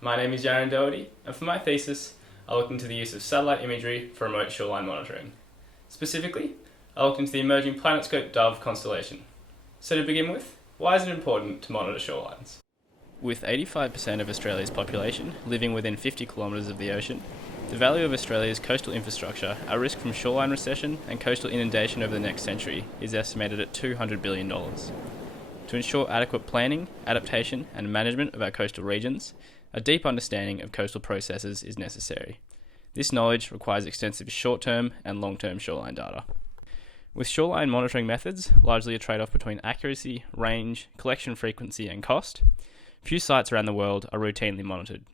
My name is Yaron Doherty, and for my thesis, I looked into the use of satellite imagery for remote shoreline monitoring. Specifically, I looked into the emerging PlanetScope Dove constellation. So to begin with, why is it important to monitor shorelines? With 85% of Australia's population living within 50 kilometres of the ocean, the value of Australia's coastal infrastructure at risk from shoreline recession and coastal inundation over the next century is estimated at $200 billion. To ensure adequate planning, adaptation and management of our coastal regions, a deep understanding of coastal processes is necessary. This knowledge requires extensive short-term and long-term shoreline data. With shoreline monitoring methods largely a trade-off between accuracy, range, collection frequency and cost, few sites around the world are routinely monitored.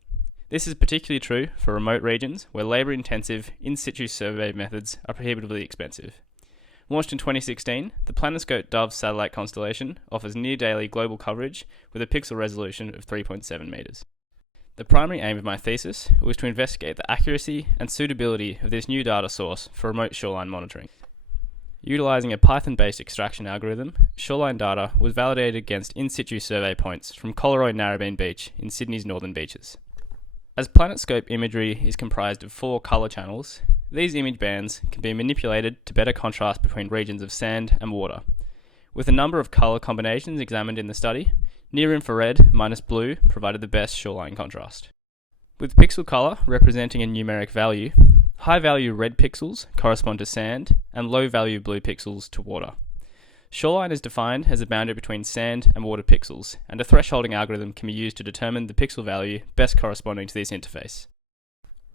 This is particularly true for remote regions where labour-intensive in-situ survey methods are prohibitively expensive. Launched in 2016, the PlanetScope Dove satellite constellation offers near-daily global coverage with a pixel resolution of 3.7 metres. The primary aim of my thesis was to investigate the accuracy and suitability of this new data source for remote shoreline monitoring. Utilising a Python-based extraction algorithm, shoreline data was validated against in-situ survey points from Collaroy Narrabeen Beach in Sydney's northern beaches. As PlanetScope imagery is comprised of 4 colour channels, these image bands can be manipulated to better contrast between regions of sand and water. With a number of colour combinations examined in the study, near-infrared minus blue provided the best shoreline contrast. With pixel colour representing a numeric value, high-value red pixels correspond to sand and low-value blue pixels to water. Shoreline is defined as a boundary between sand and water pixels, and a thresholding algorithm can be used to determine the pixel value best corresponding to this interface.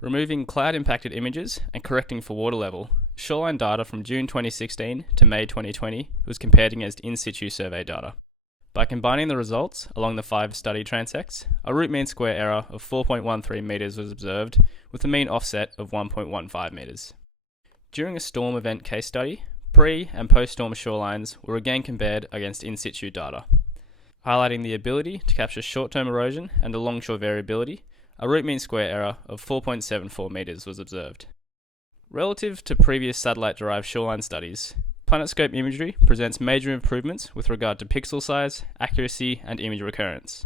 Removing cloud-impacted images and correcting for water level, shoreline data from June 2016 to May 2020 was compared against in-situ survey data. By combining the results along the 5 study transects, a root mean square error of 4.13 metres was observed, with a mean offset of 1.15 metres. During a storm event case study, pre- and post-storm shorelines were again compared against in-situ data. Highlighting the ability to capture short-term erosion and alongshore variability, a root mean square error of 4.74 metres was observed. Relative to previous satellite-derived shoreline studies, PlanetScope imagery presents major improvements with regard to pixel size, accuracy, and image recurrence.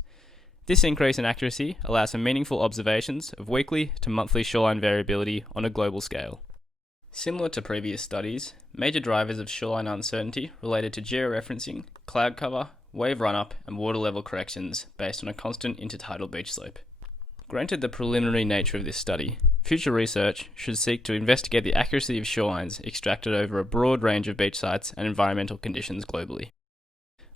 This increase in accuracy allows for meaningful observations of weekly to monthly shoreline variability on a global scale. Similar to previous studies, major drivers of shoreline uncertainty related to georeferencing, cloud cover, wave run-up, and water level corrections based on a constant intertidal beach slope. Granted the preliminary nature of this study, future research should seek to investigate the accuracy of shorelines extracted over a broad range of beach sites and environmental conditions globally.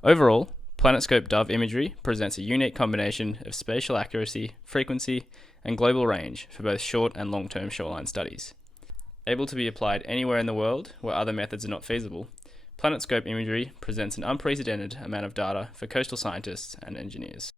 Overall, PlanetScope Dove imagery presents a unique combination of spatial accuracy, frequency, and global range for both short and long-term shoreline studies. Able to be applied anywhere in the world where other methods are not feasible, PlanetScope imagery presents an unprecedented amount of data for coastal scientists and engineers.